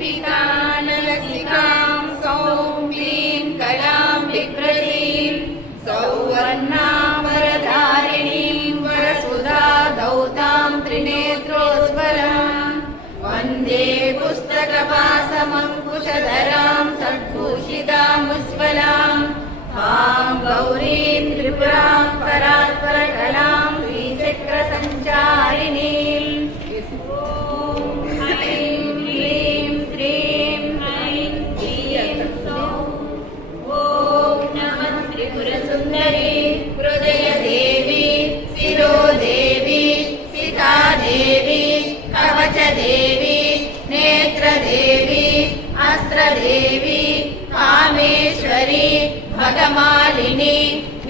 लसिकां सौम्यीं कलां बिभ्रतीं सौवर्णां वरधारिणीं वरसुधा धौतां त्रिनेत्रोज्ज्वलां वन्दे पुस्तकपाशमङ्कुशधरां सद्भूषितामुज्ज्वलां तां गौरीं त्रिपुरां परात्परकलां श्रीचक्रसञ्चारिणीं त्रिपुरसुन्दरी हृदय देवी शिरो देवी सीता देवी कवच देवी नेत्र देवी अस्त्र देवी कामेश्वरी भगमालिनी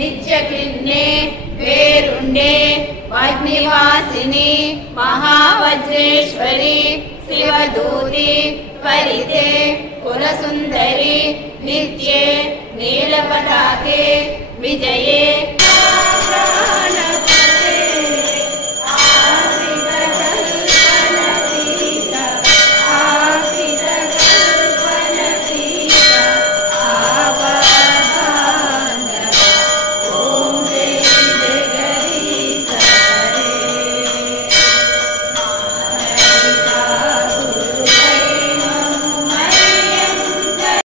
नित्यक्लिन्ने वेरुण्डे अग्निवासिनी महावज्रेश्वरी शिवदूती परिते कुलसुन्दरी नित्ये नीलपताके विजये